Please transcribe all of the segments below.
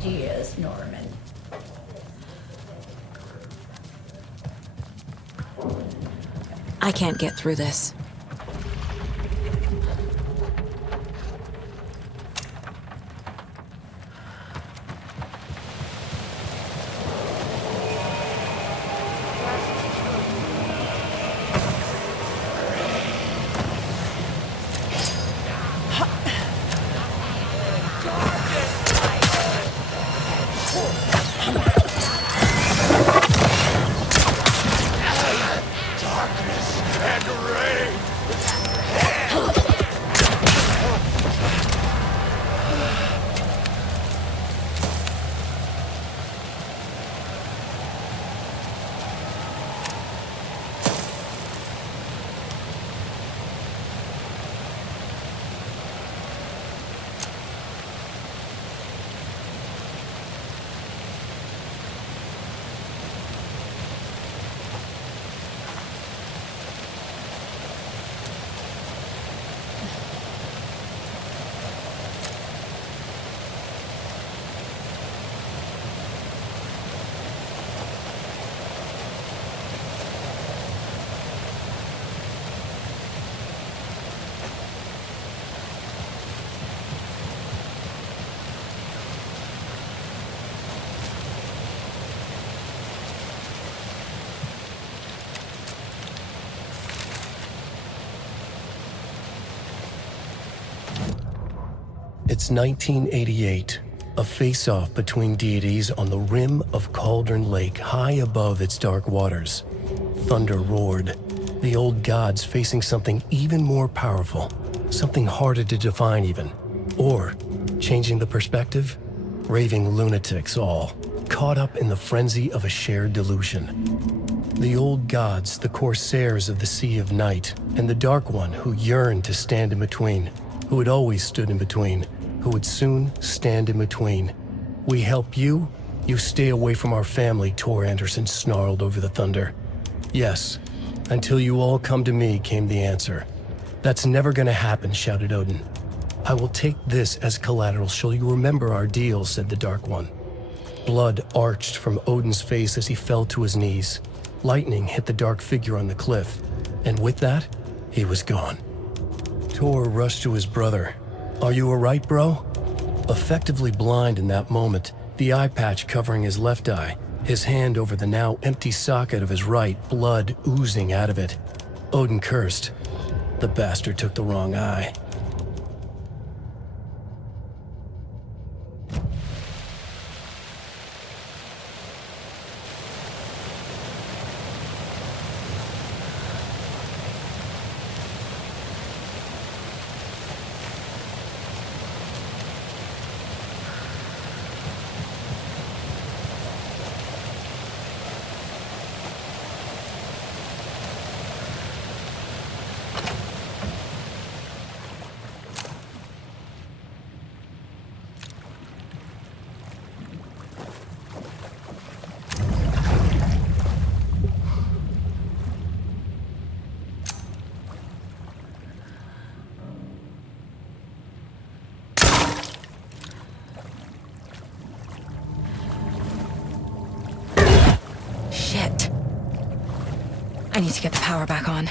ideas, Norman. I can't get through this. It's 1988, a face-off between deities on the rim of Cauldron Lake high above its dark waters. Thunder roared, the old gods facing something even more powerful, something harder to define even. Or, changing the perspective, raving lunatics all, caught up in the frenzy of a shared delusion. The old gods, the corsairs of the Sea of Night, and the Dark One who yearned to stand in between, who had always stood in between, who would soon stand in between. We help you, you stay away from our family, Tor Anderson snarled over the thunder. Yes, until you all come to me, came the answer. That's never gonna happen, shouted Odin. I will take this as collateral, shall you remember our deal, said the Dark One. Blood arched from Odin's face as he fell to his knees. Lightning hit the dark figure on the cliff, and with that, he was gone. Tor rushed to his brother. Are you alright, bro? Effectively blind in that moment, the eye patch covering his left eye, his hand over the now empty socket of his right, blood oozing out of it. Odin cursed. The bastard took the wrong eye. Shit. I need to get the power back on.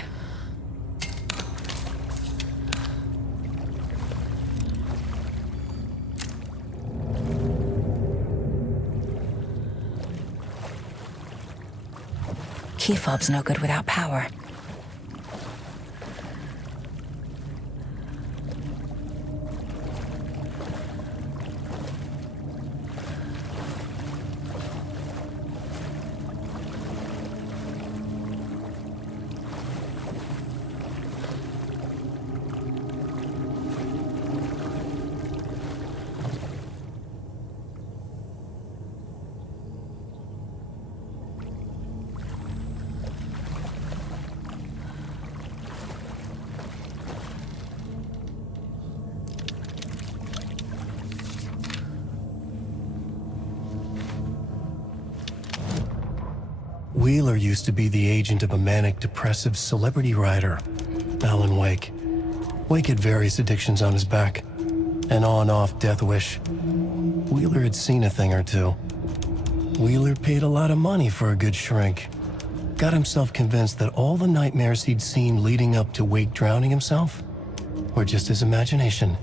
Key fob's no good without power. Wheeler used to be the agent of a manic-depressive celebrity writer, Alan Wake. Wake had various addictions on his back. An on-off death wish. Wheeler had seen a thing or two. Wheeler paid a lot of money for a good shrink. Got himself convinced that all the nightmares he'd seen leading up to Wake drowning himself were just his imagination.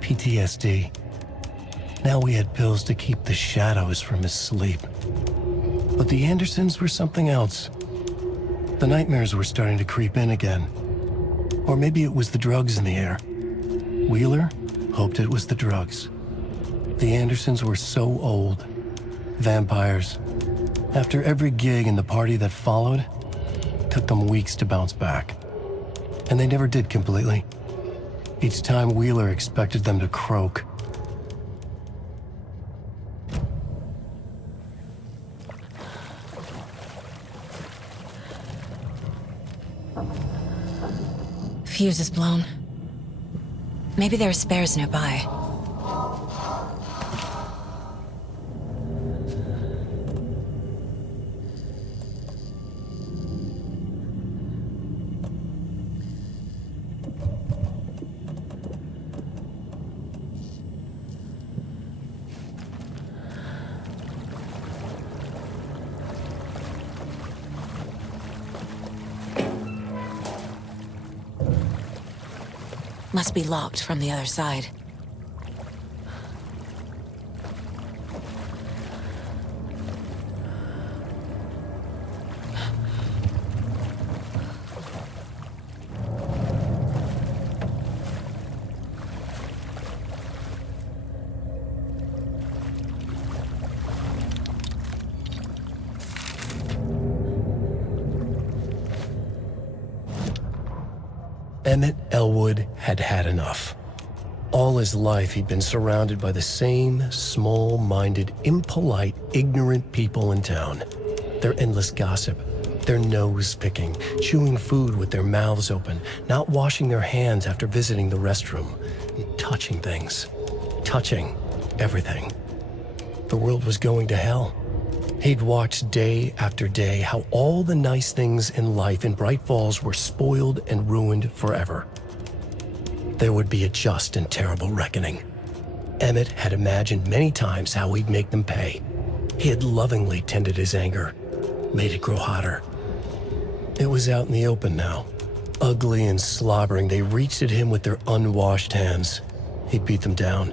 PTSD. Now he had pills to keep the shadows from his sleep. But the Andersons were something else. The nightmares were starting to creep in again. Or maybe it was the drugs in the air. Wheeler hoped it was the drugs. The Andersons were so old. Vampires. After every gig and the party that followed, it took them weeks to bounce back. And they never did completely. Each time Wheeler expected them to croak. Fuse is blown. Maybe there are spares nearby. Must be locked from the other side. Emmett Elwood had had enough. All his life he'd been surrounded by the same small-minded, impolite, ignorant people in town. Their endless gossip, their nose-picking, chewing food with their mouths open, not washing their hands after visiting the restroom, and touching things. Touching everything. The world was going to hell. He'd watched day after day how all the nice things in life in Bright Falls were spoiled and ruined forever. There would be a just and terrible reckoning. Emmett had imagined many times how he'd make them pay. He had lovingly tended his anger, made it grow hotter. It was out in the open now. Ugly and slobbering, they reached at him with their unwashed hands. He'd beat them down,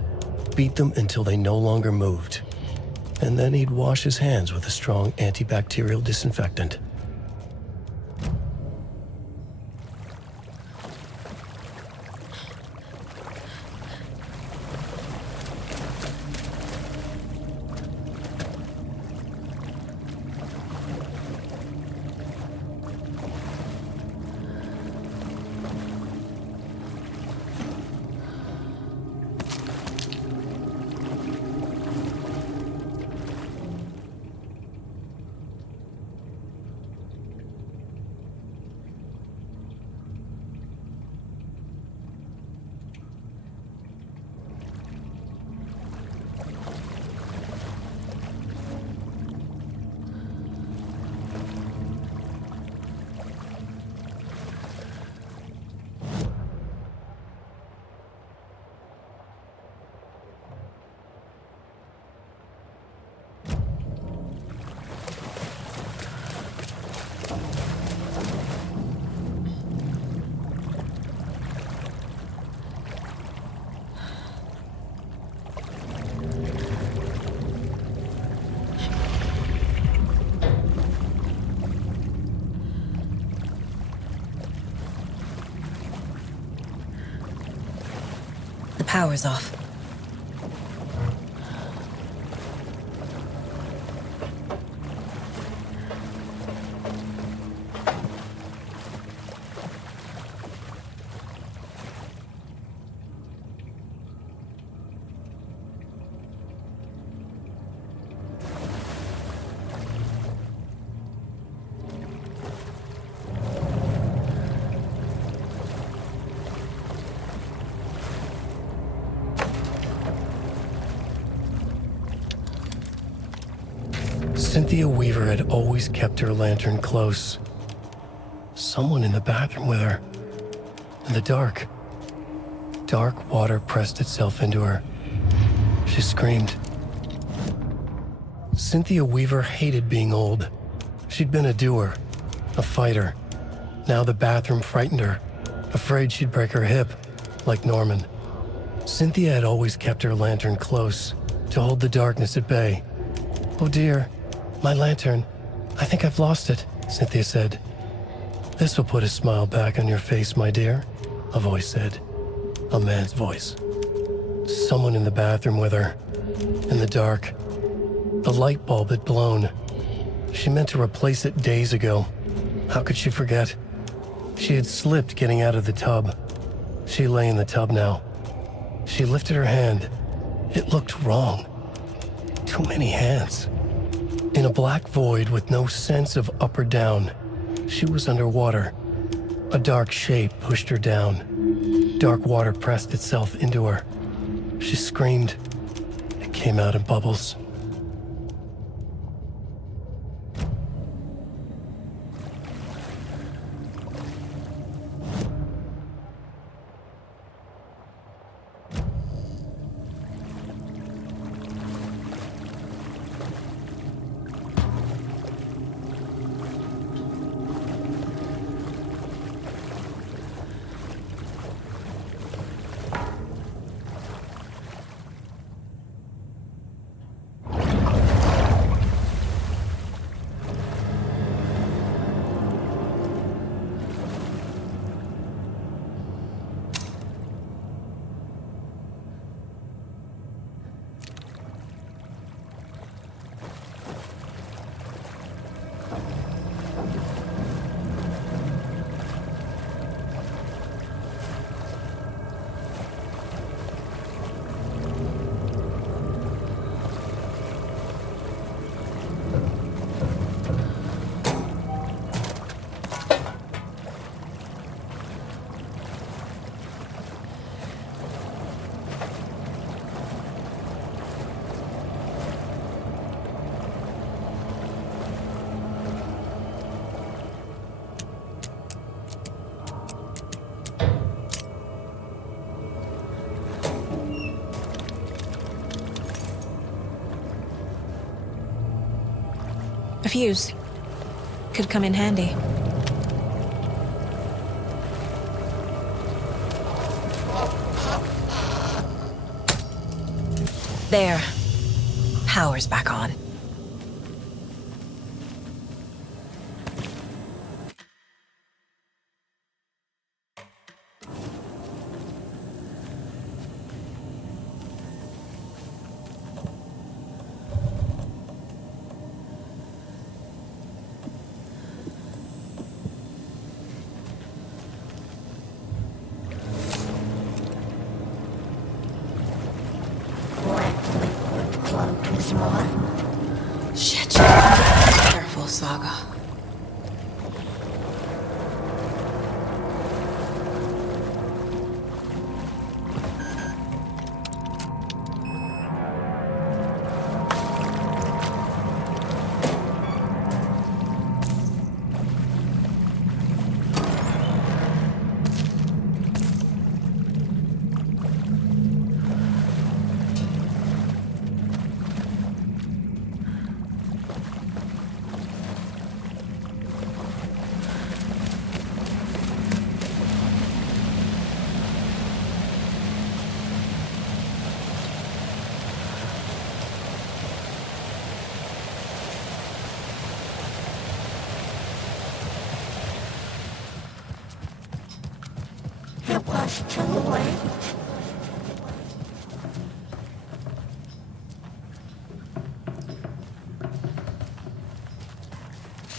beat them until they no longer moved. And then he'd wash his hands with a strong antibacterial disinfectant. The power's off. Cynthia Weaver had always kept her lantern close. Someone in the bathroom with her. In the dark. Dark water pressed itself into her. She screamed. Cynthia Weaver hated being old. She'd been a doer, a fighter. Now the bathroom frightened her, afraid she'd break her hip, like Norman. Cynthia had always kept her lantern close, to hold the darkness at bay. "Oh dear, my lantern. I think I've lost it," Cynthia said. "This will put a smile back on your face, my dear," a voice said. A man's voice. Someone in the bathroom with her. In the dark. The light bulb had blown. She meant to replace it days ago. How could she forget? She had slipped getting out of the tub. She lay in the tub now. She lifted her hand. It looked wrong. Too many hands. In a black void with no sense of up or down, she was underwater. A dark shape pushed her down. Dark water pressed itself into her. She screamed. It came out in bubbles. A fuse. Could come in handy. There. Power's back on. Shit. Careful, Saga. It was too late.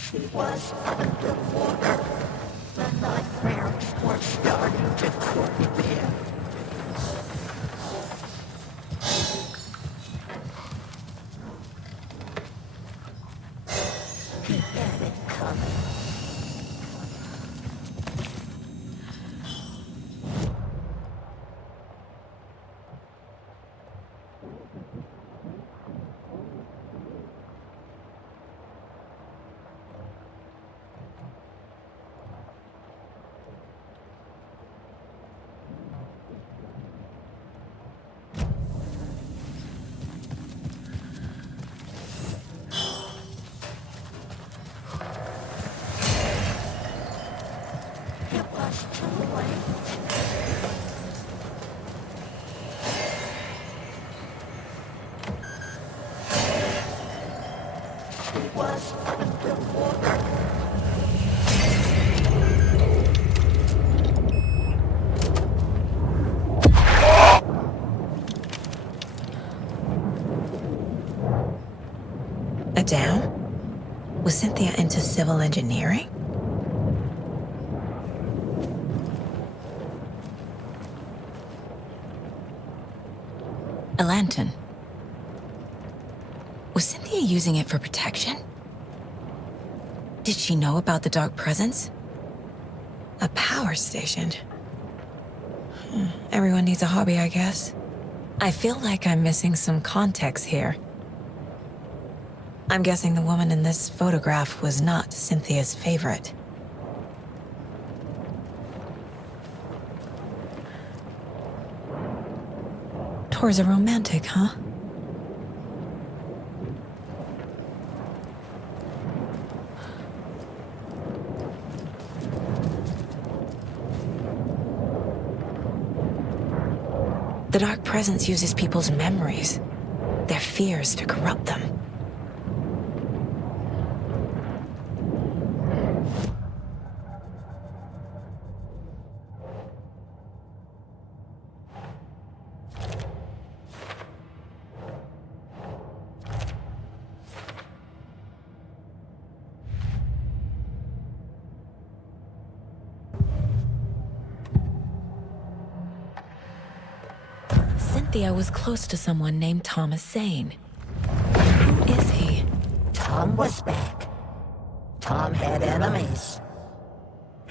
She was underwater. The nightmares were starting to creep in. He had it coming. She was underwater. A dam? Was Cynthia into civil engineering? A lantern. Was Cynthia using it for protection? Did she know about the dark presence? A power station. Everyone needs a hobby, I guess. I feel like I'm missing some context here. I'm guessing the woman in this photograph was not Cynthia's favorite. Tor's a romantic, huh? The dark presence uses people's memories, their fears to corrupt them. Cynthia was close to someone named Thomas Zane. Who is he? Tom was back. Tom had enemies.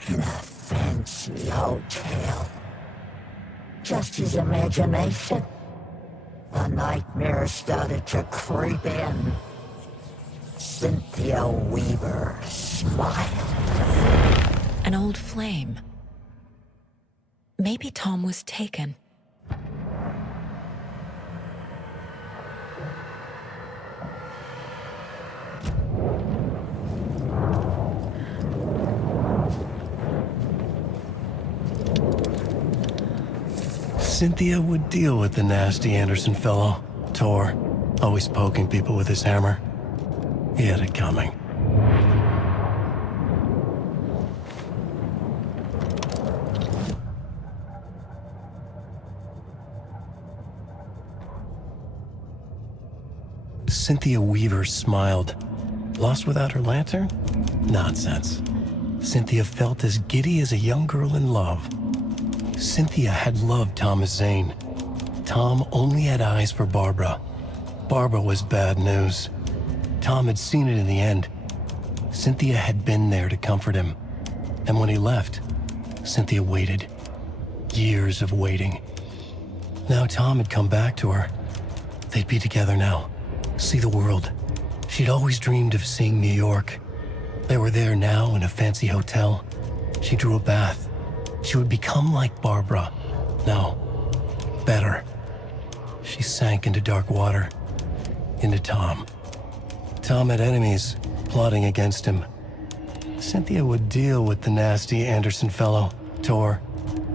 In a fancy hotel. Just his imagination. The nightmare started to creep in. Cynthia Weaver smiled. An old flame. Maybe Tom was taken. Cynthia would deal with the nasty Anderson fellow, Tor, always poking people with his hammer. He had it coming. Cynthia Weaver smiled. Lost without her lantern? Nonsense. Cynthia felt as giddy as a young girl in love. Cynthia had loved Thomas Zane. Tom only had eyes for Barbara. Barbara was bad news. Tom had seen it in the end. Cynthia had been there to comfort him. And when he left, Cynthia waited. Years of waiting. Now Tom had come back to her. They'd be together now. See the world. She'd always dreamed of seeing New York. They were there now in a fancy hotel. She drew a bath. She would become like Barbara. No, better. She sank into dark water. Into Tom. Tom had enemies plotting against him. Cynthia would deal with the nasty Anderson fellow, Tor,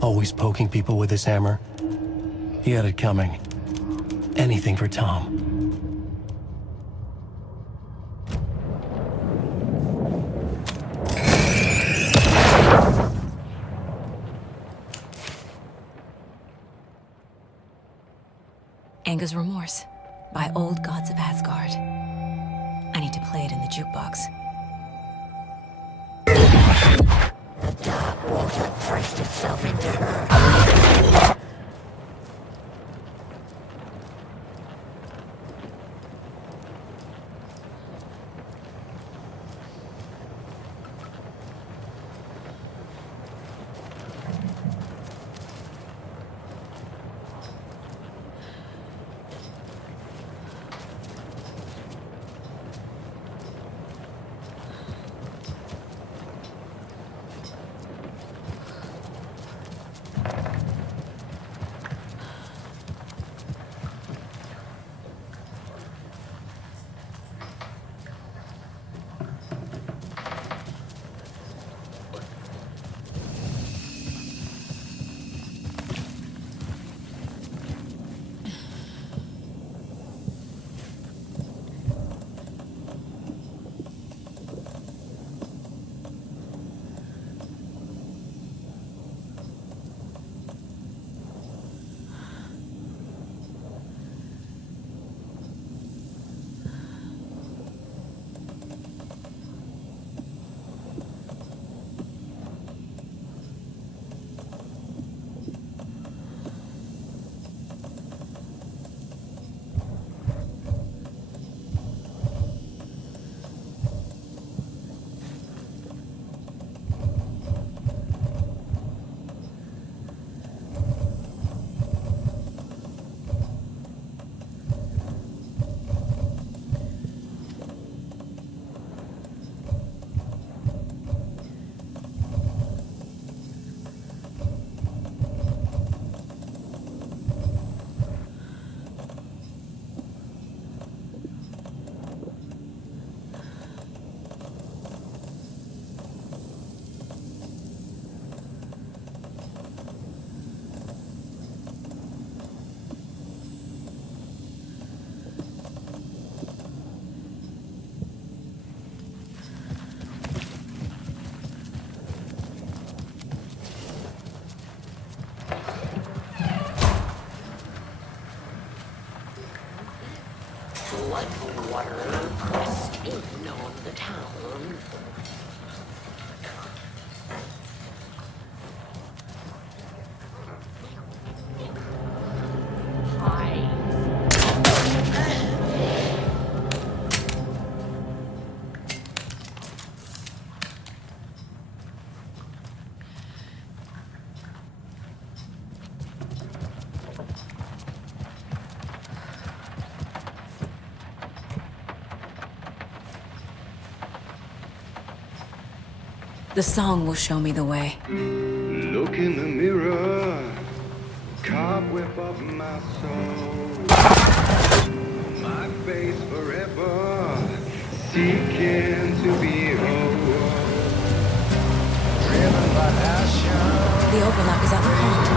always poking people with his hammer. He had it coming. Anything for Tom. Anger's Remorse by Old Gods of Asgard. I need to play it in the jukebox. The dark water pressed itself into her. Flood water pressed in on the town. The song will show me the way. Look in the mirror, cobweb of my soul. My face forever, seeking to be whole. Driven by passion. The overlap is at the pond.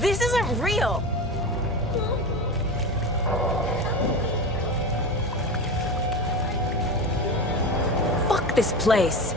This isn't real! Fuck this place!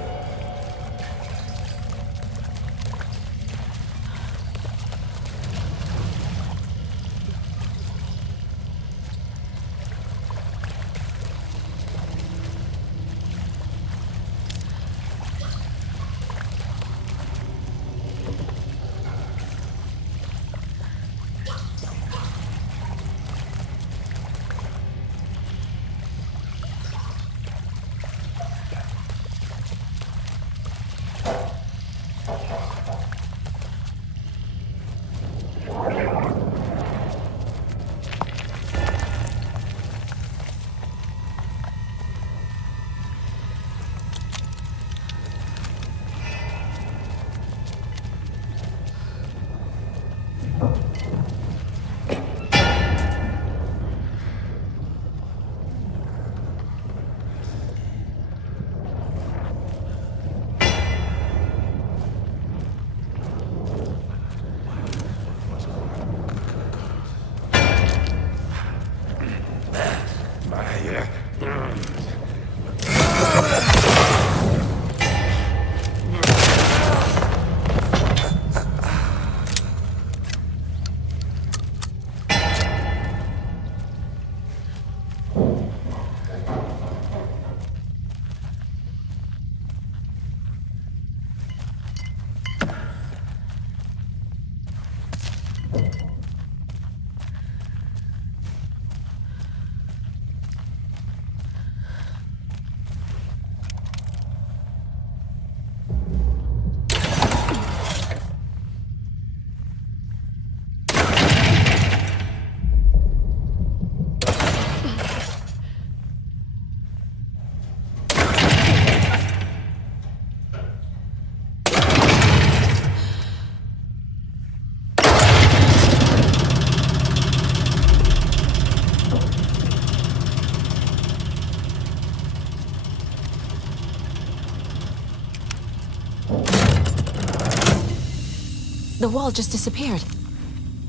The wall just disappeared.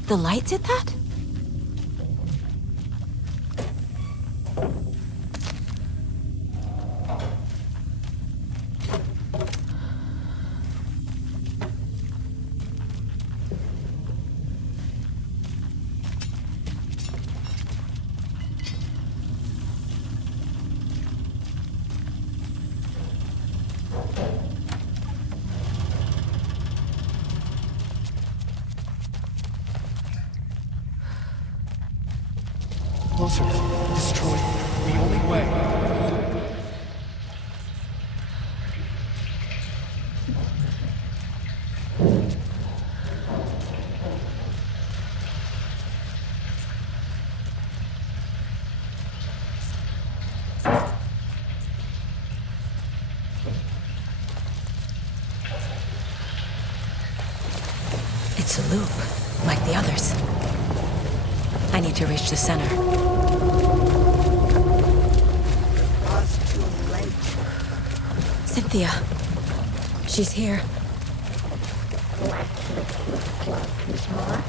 The light did that? Closer. Destroy it. The only way. It's a loop, like the others. I need to reach the center. Was too late. Cynthia. She's here. There's more?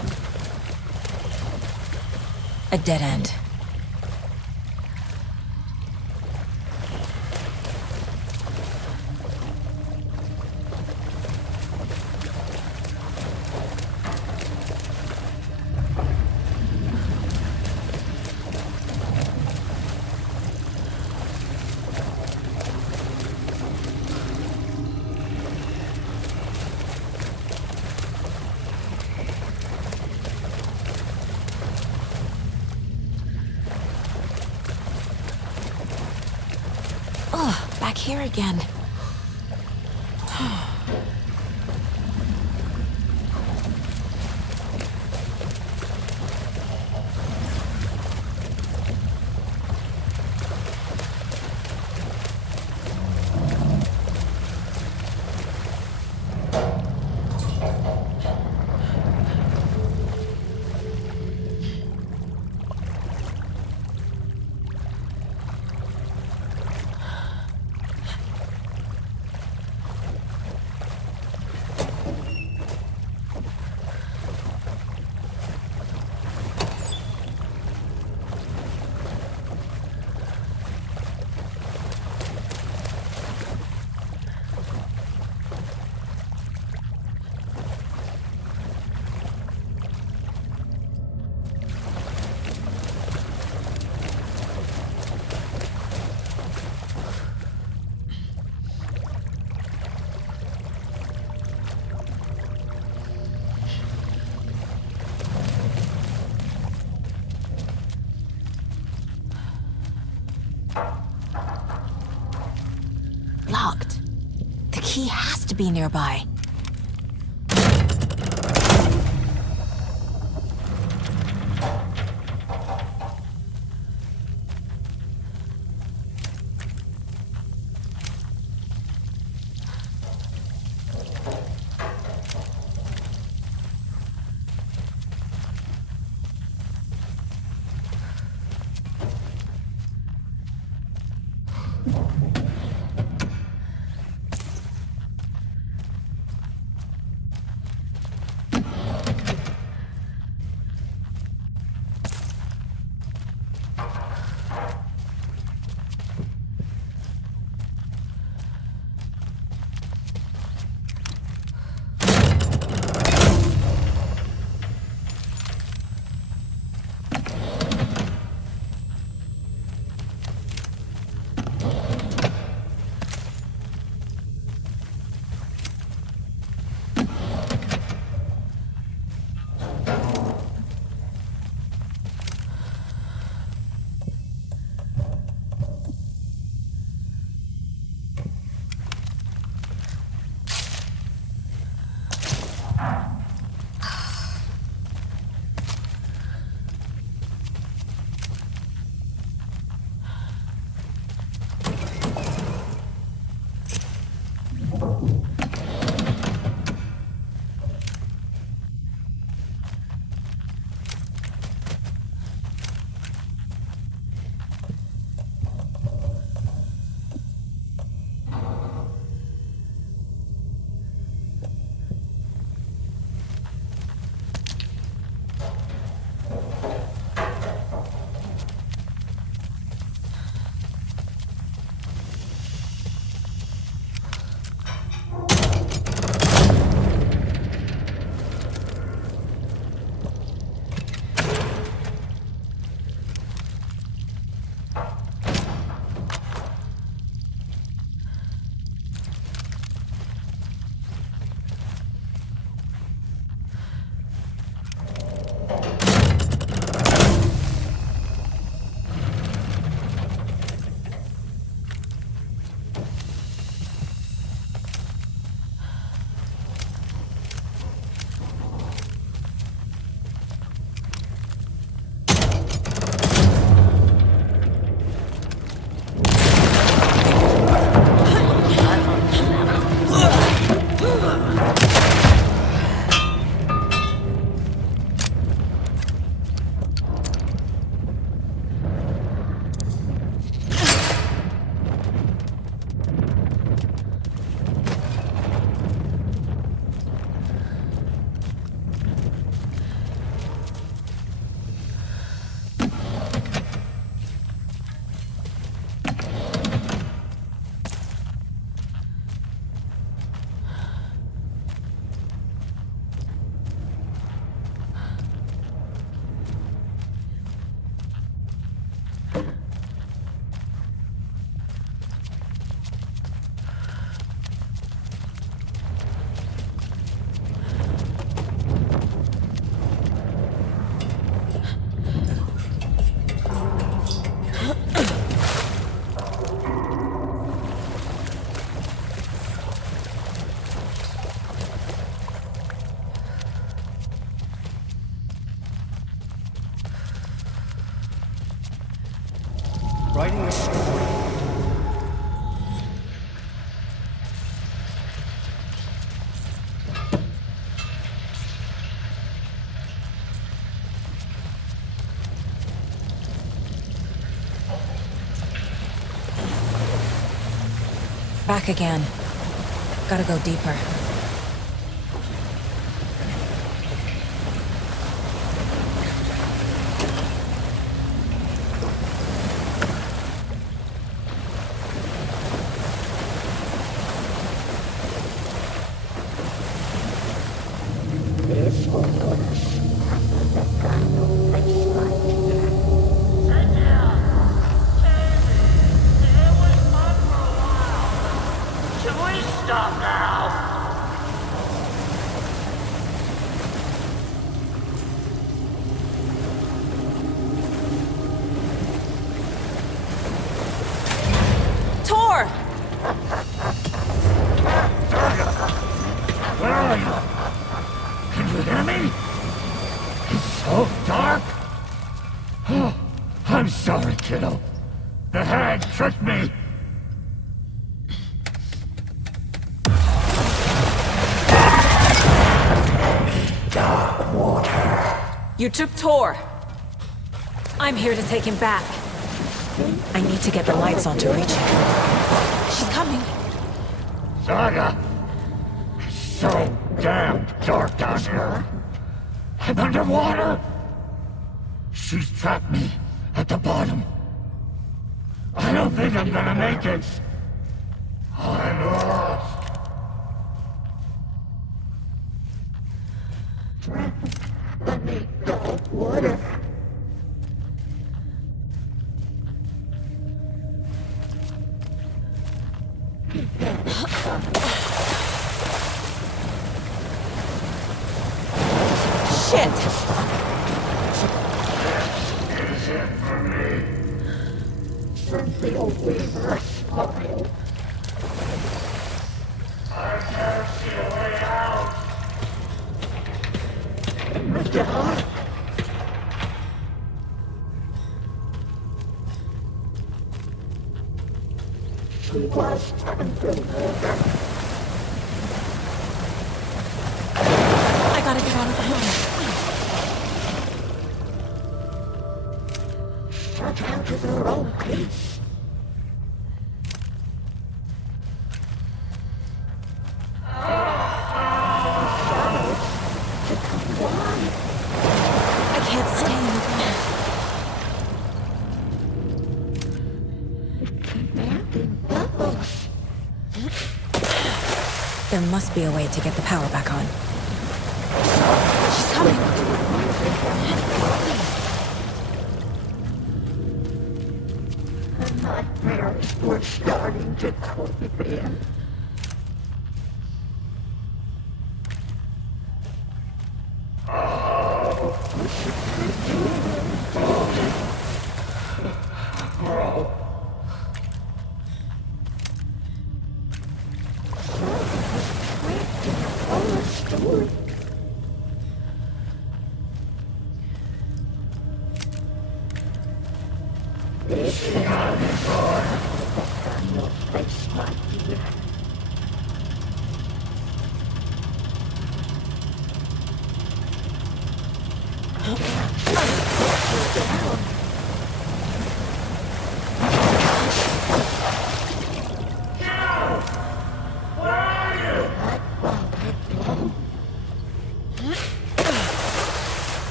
A dead end. Oh, back here again. Locked. The key has to be nearby. true story. Back again. Gotta go deeper. Should we stop now? Tor! Where are you? Can you hear me? It's so dark. Oh, I'm sorry, kiddo. The hag tricked me. You took Tor. I'm here to take him back. I need to get the lights on to reach him. She's coming. Saga! It's so damn dark down here. I'm underwater. She's trapped me at the bottom. I don't think I'm gonna make it. I'm lost. Shit! Is it for me? I can't see a way out. I gotta get out of the water. I can't stay in the water. There must be a way to get the power back on. She's coming. We're starting to creep in.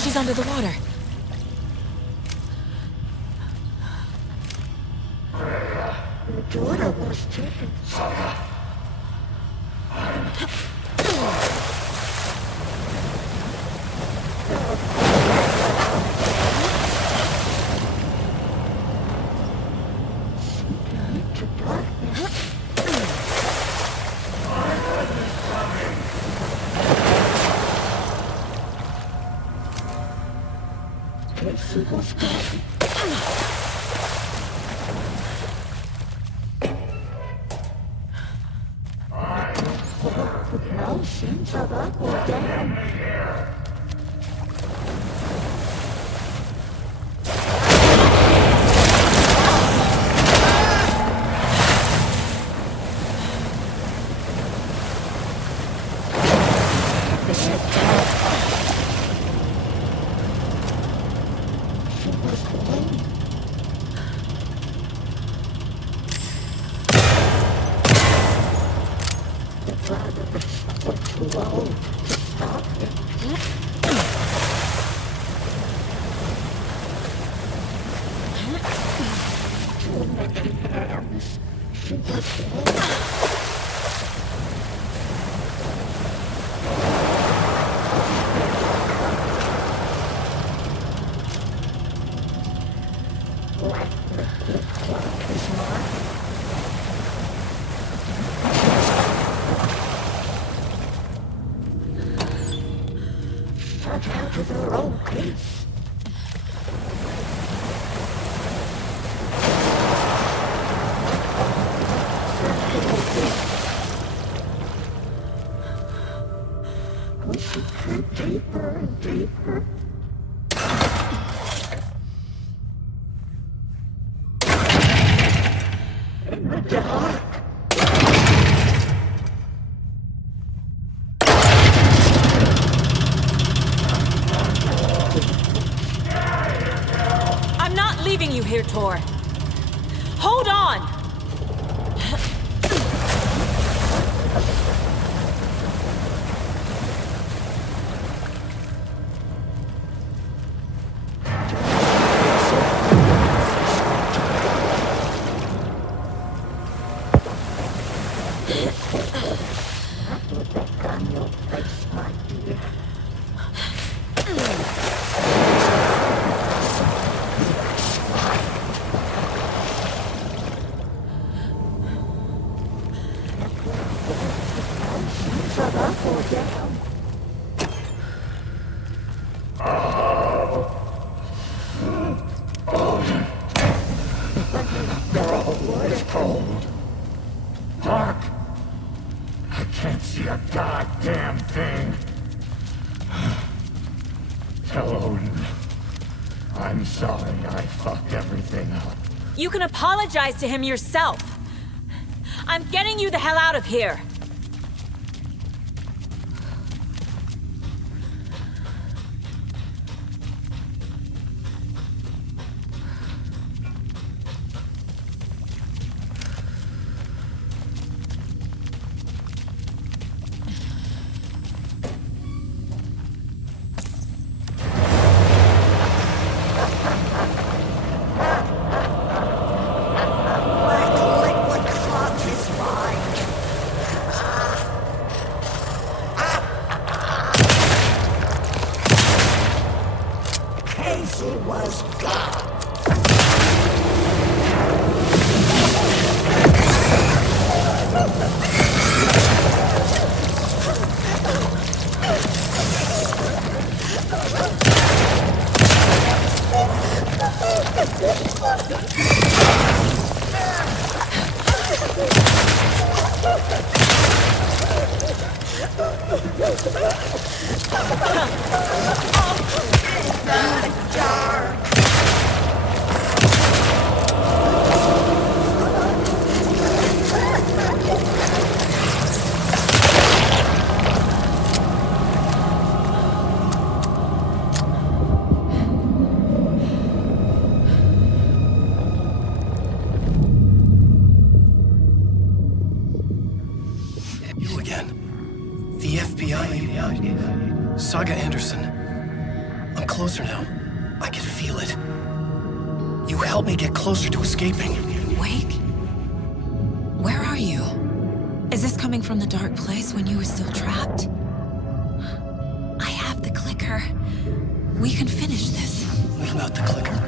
She's under the water. Daughter was taken. Casey was gone. No sense of up or down. Deeper and deeper. In the dark. I'm not leaving you here, Tor. Hold on! You can apologize to him yourself. I'm getting you the hell out of here. Saga Anderson. I'm closer now. I can feel it. You helped me get closer to escaping. Wake? Where are you? Is this coming from the dark place when you were still trapped? I have the clicker. We can finish this. What about the clicker?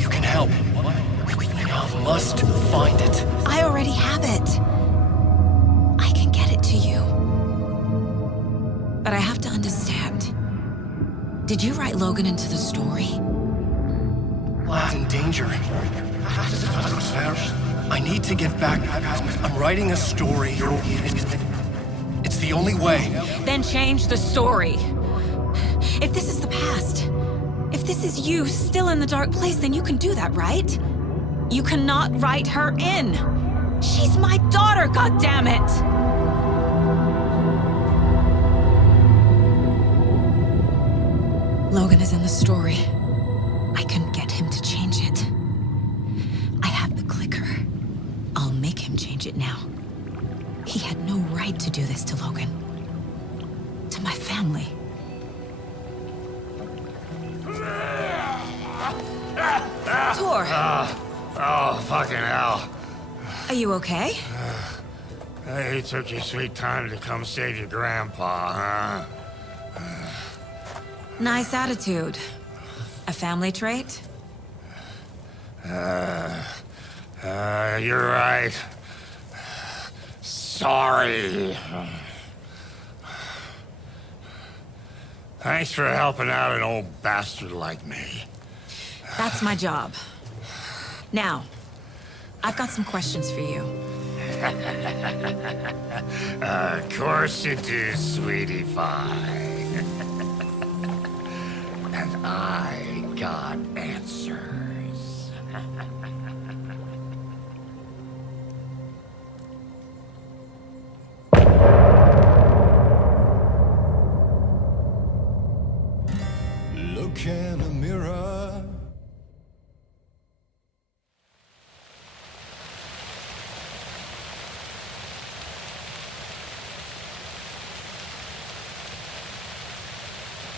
You can help. I must find it. I already have it. I can get it to you. But I have to understand. Did you write Logan into the story? Lad's in danger. I need to get back. I'm writing a story. It's the only way. Then change the story. If this is the past, if this is you still in the dark place, then you can do that, right? You cannot write her in. She's my daughter, goddammit! Logan is in the story. I can get him to change it. I have the clicker. I'll make him change it now. He had no right to do this to Logan. To my family. Tor! Oh, fucking hell. Are you okay? Hey, you took your sweet time to come save your grandpa, huh? Nice attitude. A family trait? You're right. Sorry. Thanks for helping out an old bastard like me. That's my job. Now, I've got some questions for you. Of course you do, sweetie pie. And I got answers. Look in the